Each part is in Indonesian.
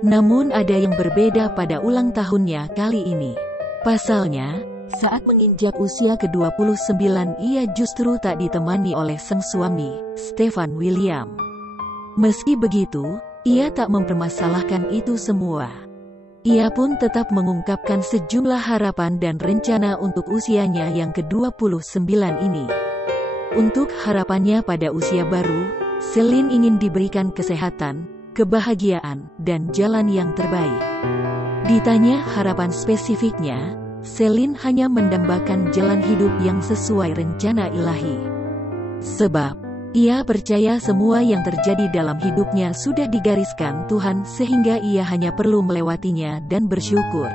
Namun ada yang berbeda pada ulang tahunnya kali ini. Pasalnya, saat menginjak usia ke-29 ia justru tak ditemani oleh sang suami, Stefan William. Meski begitu, ia tak mempermasalahkan itu semua. Ia pun tetap mengungkapkan sejumlah harapan dan rencana untuk usianya yang ke-29 ini. Untuk harapannya pada usia baru, Celine ingin diberikan kesehatan, kebahagiaan, dan jalan yang terbaik. Ditanya harapan spesifiknya, Celine hanya mendambakan jalan hidup yang sesuai rencana ilahi. Sebab, ia percaya semua yang terjadi dalam hidupnya sudah digariskan Tuhan sehingga ia hanya perlu melewatinya dan bersyukur.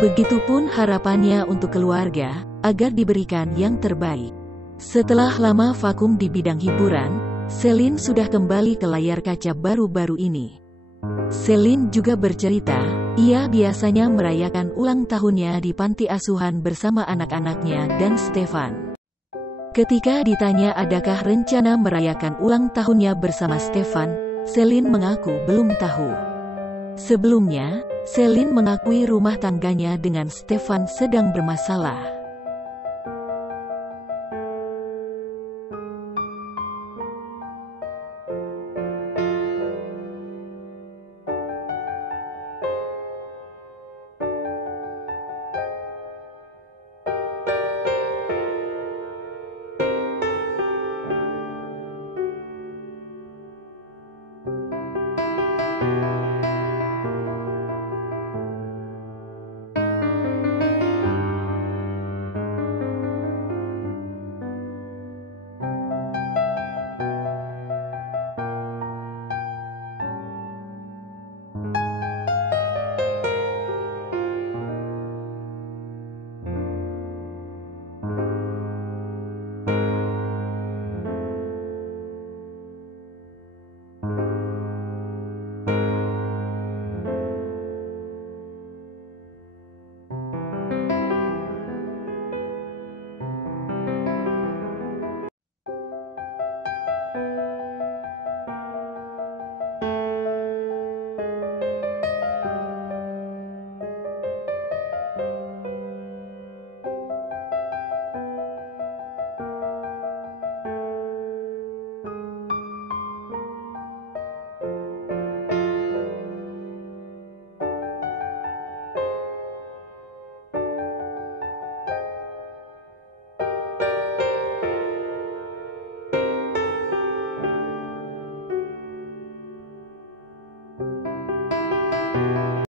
Begitupun harapannya untuk keluarga, agar diberikan yang terbaik. Setelah lama vakum di bidang hiburan, Celine sudah kembali ke layar kaca baru-baru ini. Celine juga bercerita, ia biasanya merayakan ulang tahunnya di panti asuhan bersama anak-anaknya dan Stefan. Ketika ditanya adakah rencana merayakan ulang tahunnya bersama Stefan, Celine mengaku belum tahu. Sebelumnya, Celine mengakui rumah tangganya dengan Stefan sedang bermasalah.